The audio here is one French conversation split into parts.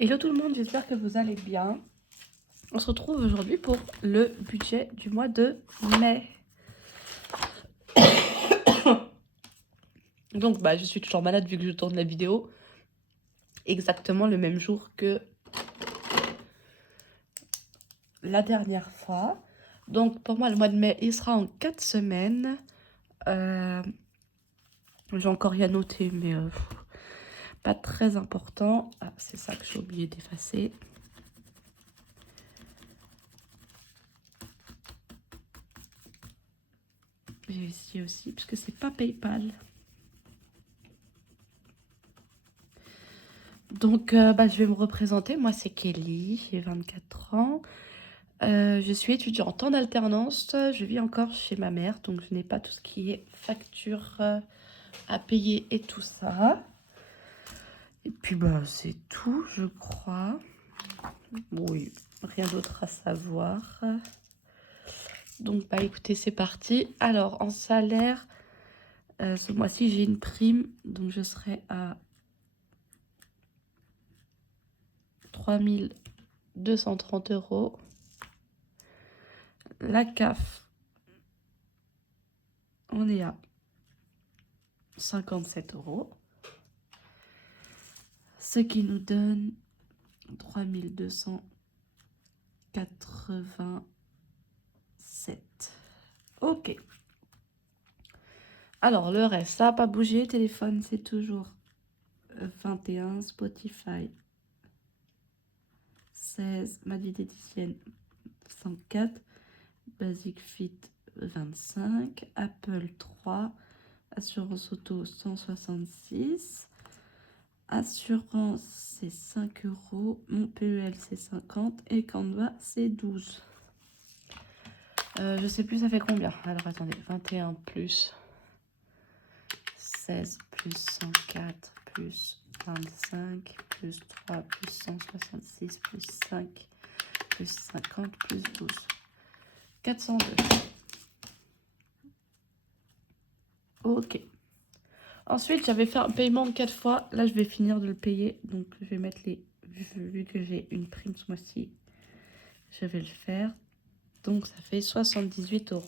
Hello tout le monde, j'espère que vous allez bien. On se retrouve aujourd'hui pour le budget du mois de mai. Donc je suis toujours malade vu que je tourne la vidéo exactement le même jour que la dernière fois. Donc pour moi le mois de mai il sera en 4 semaines. J'ai encore rien noté mais pas très important. Ah, c'est ça que j'ai oublié d'effacer. J'ai ici aussi parce que c'est pas PayPal. Donc je vais me représenter. Moi c'est Kelly, j'ai 24 ans. Je suis étudiante en alternance. Je vis encore chez ma mère, donc je n'ai pas tout ce qui est facture à payer et tout ça. Et puis c'est tout, je crois. Oui, rien d'autre à savoir. Donc écoutez, c'est parti. Alors en salaire, ce mois-ci j'ai une prime, donc je serai à 3230 €. La CAF, on est à 57 €. Ce qui nous donne 3287. Ok. Alors, le reste, ça n'a pas bougé. Téléphone, c'est toujours 21. Spotify, 16. Ma vie diététicienne, 104. Basic Fit, 25. Apple, 3. Assurance auto, 166. Assurance, c'est 5 €. Mon PEL, c'est 50. Et Canva, c'est 12. Je sais plus ça fait combien. Alors attendez, 21 plus 16 plus 104 plus 25 plus 3 plus 166 plus 5 plus 50 plus 12. 402. Ok. Ensuite, j'avais fait un paiement 4 fois. Là, je vais finir de le payer. Donc, je vais mettre les... Vu que j'ai une prime ce mois-ci, je vais le faire. Donc, ça fait 78 €.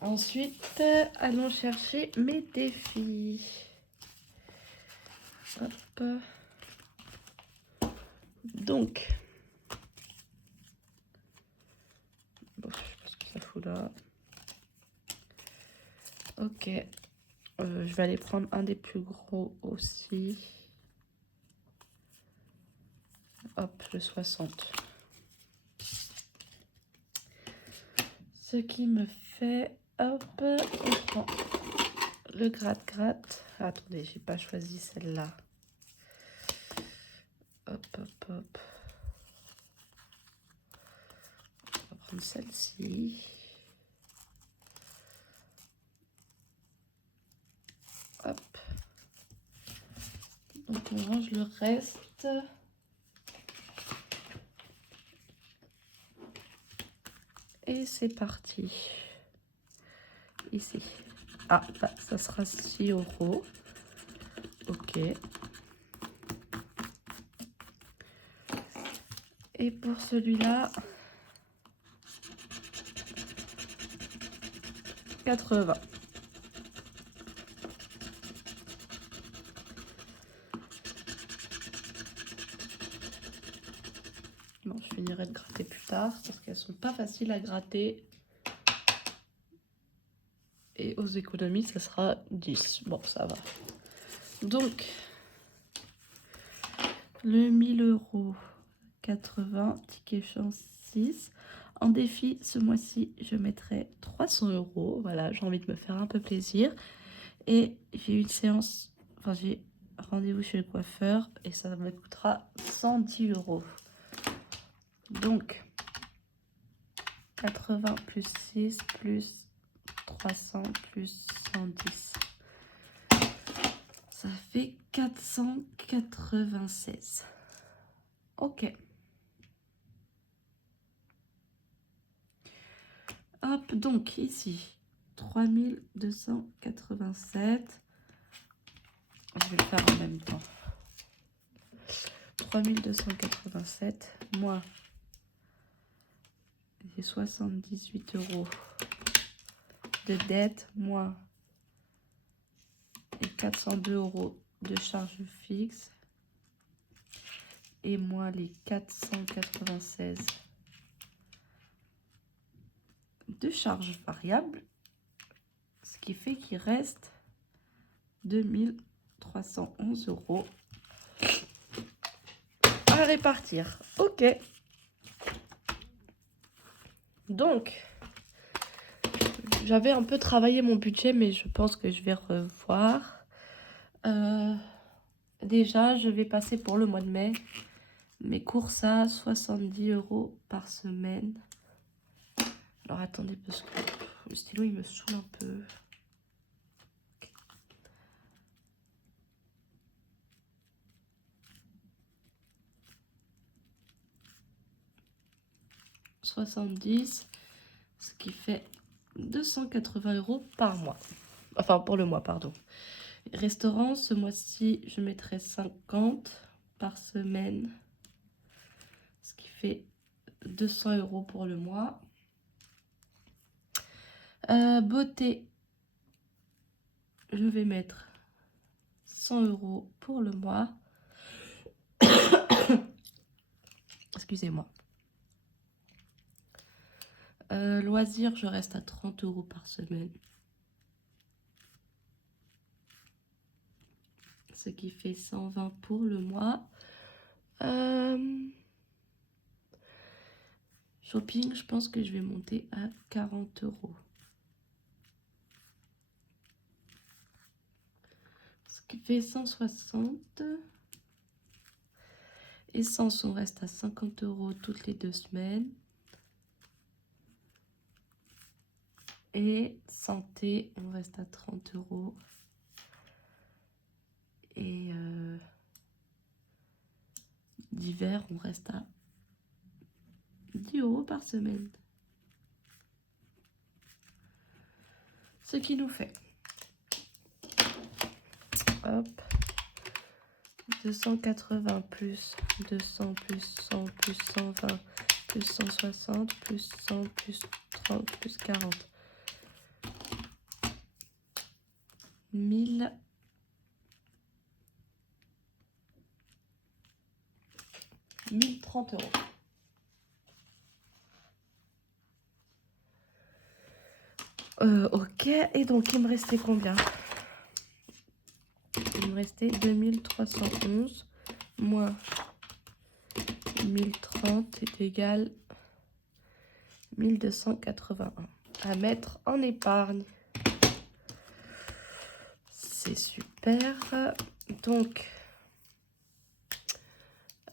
Ensuite, allons chercher mes défis. Hop. Donc, bon, je sais pas ce que ça fout là. Ok. Je vais aller prendre un des plus gros aussi. Hop, le 60. Ce qui me fait... Hop, on prend le gratte-gratte. Attendez, j'ai pas choisi celle-là. Hop, hop, hop. On va prendre celle-ci. Hop. Donc on range le reste. Et c'est parti. Ici. Ah, ça sera 6 €. Ok. Et pour celui-là, 80. Bon, je finirai de gratter plus tard parce qu'elles sont pas faciles à gratter. Et aux économies, ça sera 10. Bon, ça va. Donc, le 1000 €, 80, ticket chance 6. En défi, ce mois-ci, je mettrai 300 €. Voilà, j'ai envie de me faire un peu plaisir. Et j'ai une séance, enfin j'ai rendez-vous chez le coiffeur et ça me coûtera 110 €. Donc, 80 plus 6 plus 300 plus 110. Ça fait 496. Ok. Hop, donc ici, 3287. Je vais le faire en même temps. 3287 moins j'ai 78 € de dette moins et 402 € de charges fixes et moins les 496 de charges variables, ce qui fait qu'il reste 2311 € à répartir. Ok. Donc, j'avais un peu travaillé mon budget, mais je pense que je vais revoir. Déjà, je vais passer pour le mois de mai mes courses à 70 € par semaine. Alors, attendez, parce que le stylo, il me saoule un peu. 70, ce qui fait 280 € par mois. Enfin, pour le mois, pardon. Restaurant, ce mois-ci, je mettrai 50 par semaine, ce qui fait 200 € pour le mois. Beauté, je vais mettre 100 € pour le mois. Excusez-moi. Loisirs, je reste à 30 € par semaine. Ce qui fait 120 pour le mois. Shopping, je pense que je vais monter à 40 €. Ce qui fait 160. Essence, on reste à 50 € toutes les 2 semaines. Et santé, on reste à 30 €. Et d'hiver, on reste à 10 € par semaine. Ce qui nous fait, hop, 280 plus 200 plus 100 plus 120 plus 160 plus 100 plus 30 plus 40. 1030 €. Ok, et donc il me restait combien? Il me restait 2311 moins 1030 est égal 1281 à mettre en épargne. C'est super. Donc,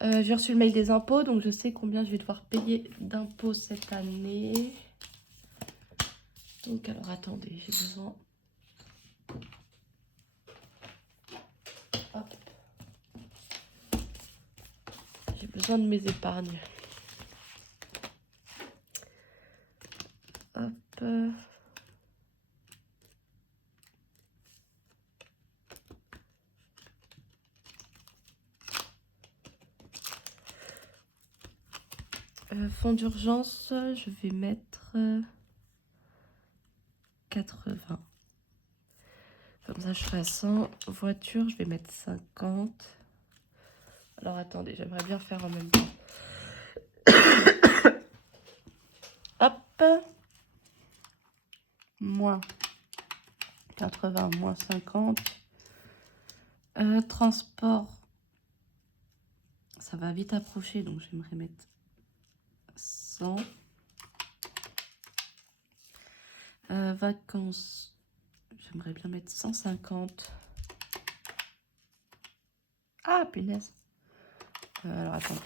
j'ai reçu le mail des impôts, donc je sais combien je vais devoir payer d'impôts cette année. Donc, alors attendez, j'ai besoin. Hop. J'ai besoin de mes épargnes. Hop. Fonds d'urgence, je vais mettre 80. Comme ça, je ferai 100. Voiture, je vais mettre 50. Alors, attendez, j'aimerais bien faire en même temps. Hop. Moins 80, moins 50. Transport, ça va vite approcher, donc j'aimerais mettre 100. Vacances, j'aimerais bien mettre 150. Ah, punaise. Alors, attendez.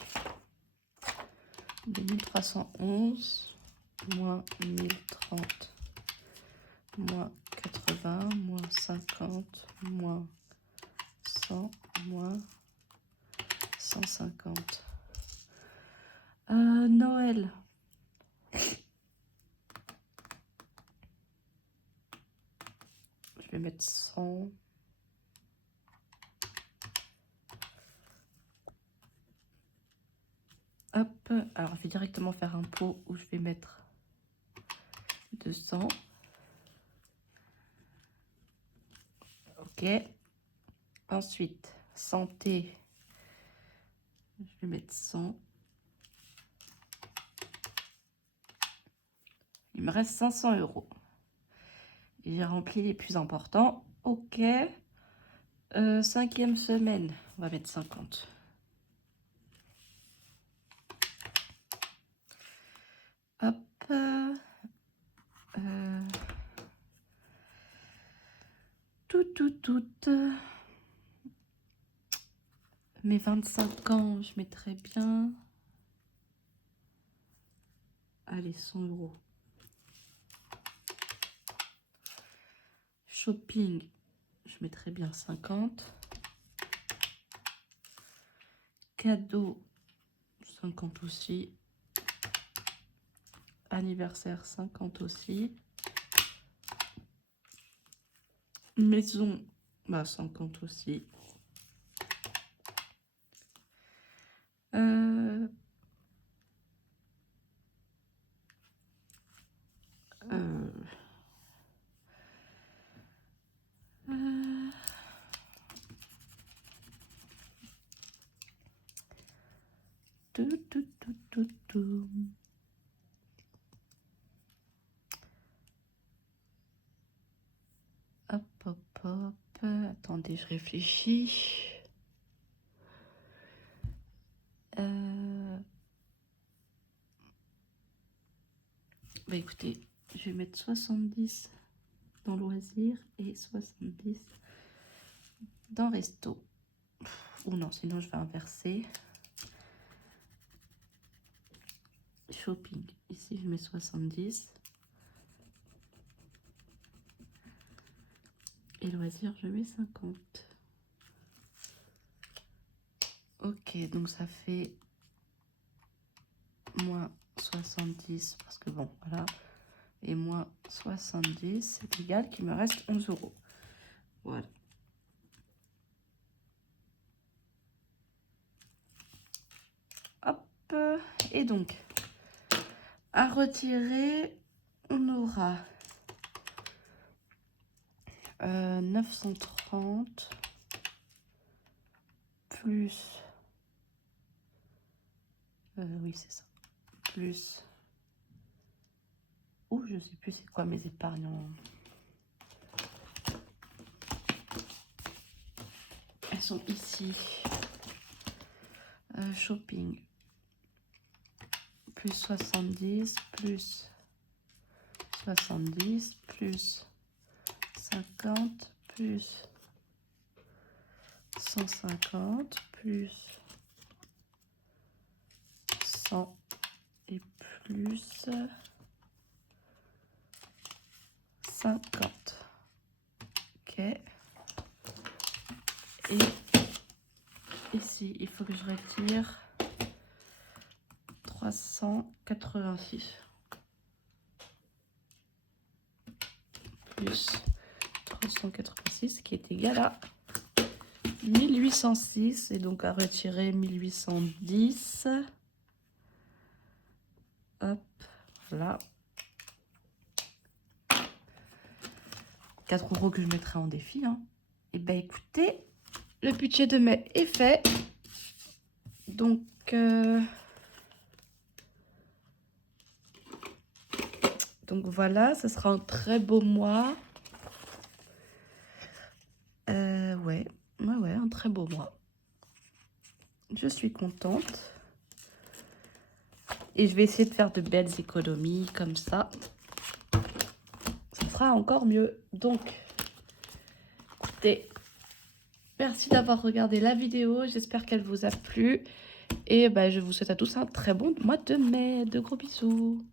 2311, moins 1030, moins 80, moins 50, moins 100, moins 150. Noël. Je vais mettre 100. Hop, alors je vais directement faire un pot où je vais mettre 200. Ok. Ensuite, santé, je vais mettre 100. Il me reste 500 €. J'ai rempli les plus importants. Ok. 5e semaine, on va mettre 50. Hop. Tout. Mes 25 ans, je mettrais bien. Allez, 100 €. Shopping, je mettrais bien 50. Cadeau, 50 aussi. Anniversaire, 50 aussi. Maison, bah 50 aussi. Tout. Hop. Attendez, je réfléchis. Bah écoutez, je vais mettre 70 dans loisirs et 70 dans resto. Ou non, sinon je vais inverser. Shopping, ici je mets 70. Et loisirs, je mets 50. Ok, donc ça fait moins 70, parce que bon, voilà. Et moins 70, c'est égal qu'il me reste 11 €. Voilà. Hop, et donc, à retirer, on aura 930 plus... oui, c'est ça. Plus... Oh, je sais plus c'est quoi mes épargnes. Elles sont ici. Shopping. Plus 70, plus 70, plus 50, plus 150, plus 100 et plus 50. Ok. Et ici, il faut que je retire 386. Plus 386 qui est égal à 1806. Et donc à retirer 1810. Hop, voilà. 4 € que je mettrai en défi. Hein. Et ben écoutez, le budget de mai est fait. Donc, voilà, ce sera un très beau mois. Ouais, un très beau mois. Je suis contente. Et je vais essayer de faire de belles économies comme ça. Ça fera encore mieux. Donc, écoutez, merci d'avoir regardé la vidéo. J'espère qu'elle vous a plu. Et ben, je vous souhaite à tous un très bon mois de mai. De gros bisous.